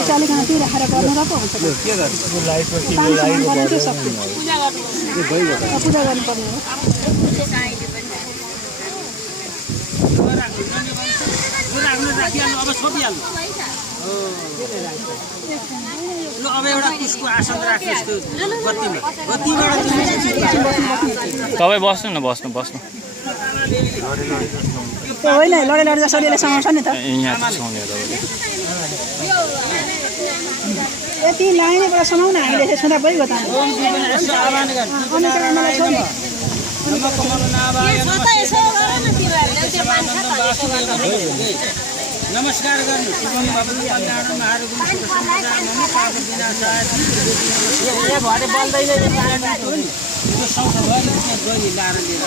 उचाले घाँटी राखेर गर्नु र पो हुन्छ पूजा गर्नुपर्ने हो अब एउटा कुसको आसन राख्नु यस्तो गतिमा गतिबाट तपाईँ बस्नु न बस्नु त्यो होइन लडे लडे जसरी समाउँछ नि त यहाँ त सुन्यो यति लाइनबाट समाउन हामीले छुँदा भइगयो त नमस्कार गर्नु शुभम भवति कल्याणं महारुगुं सुखसम्पदां भरे बल्दैन नि त्यो सौख भयो त्यो गई लाएर लिएर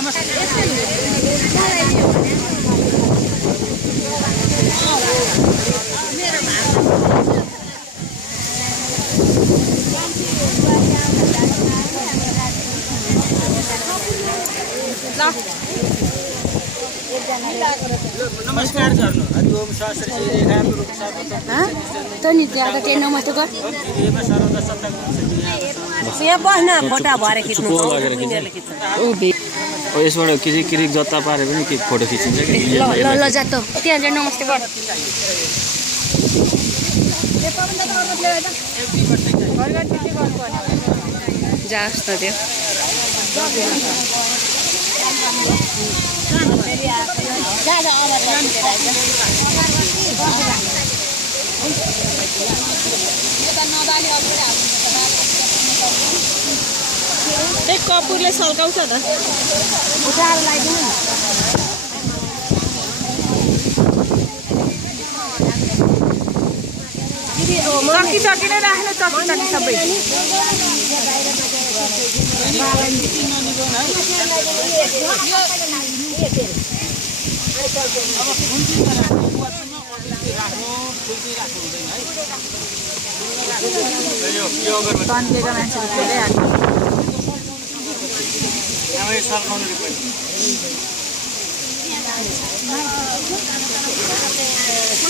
नमस्कार गर्नु नमस्कार गर्नु हरि ओम सहस्र रेखा पुरुष त नि त्यहाँ त के नमस्ते गर यहाँ बस्न फोटा भएर खिच्नु यसबाट किरिक जता पारे पनि के फोटो खिचिन्छ कि ल जा त त्यहाँ चाहिँ नमस्ते गर जास् त त्यो कपुरले सल्काउँछ त चक्की नै राख्नु चक्की सबै तन्केका मान्छेले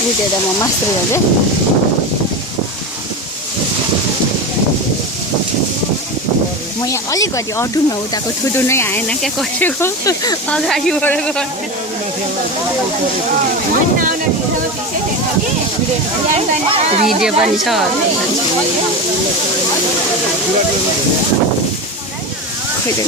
बुझेर म मास्टर गरेँ म यहाँ अलिकति अटुमा उताको थुटु नै आएन क्या कसैको अगाडिबाट भिडियो पनि छ खै त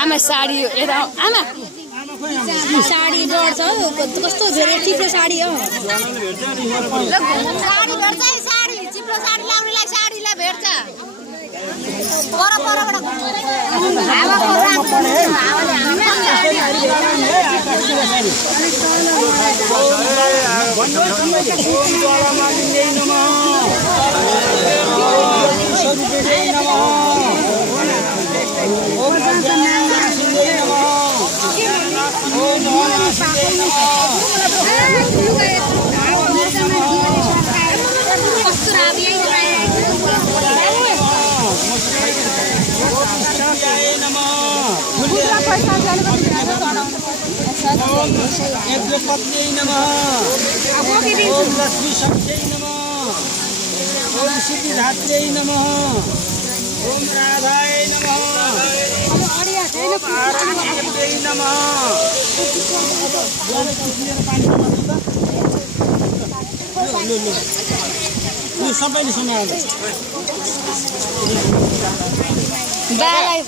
आमा साडी यता आमा साडी डढ्छ कस्तो धेरै चिप्लो साडी हो साडी भेट्छ साडी चिप्लो साडी लाउनेलाई साडीलाई भेट्छ यज्ञपत्न्यै नमः ओम लक्ष्मी शक्त्यै नमः ओम सिद्धिदात्र्यै नमः ओम राधाय नमः ओम आरण्यै नमः यो सबैले सुनायो बालाई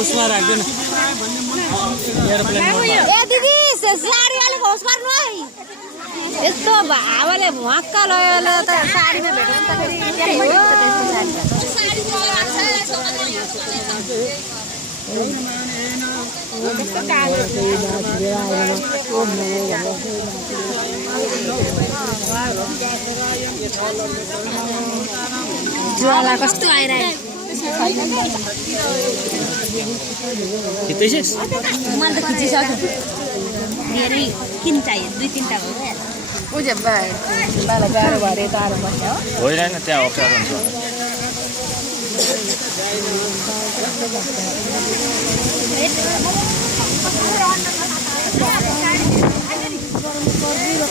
उसमा राख्दैन ए दिदी साडी अलिक होस पार्नु है यस्तो हावाले भुवाक्क लयो त साडीमा भेट्यो भने त फेरि के हो ज्वाला कस्तो आइरहेको खिच्दैछस् मैले त खिचिसक्यो धेरै किन चाहियो 2-3 टा भयो उजे बाला गाह्रो भरे तारो पर्छ हो होइन त्यहाँ अप्ठ्यारो हुन्छ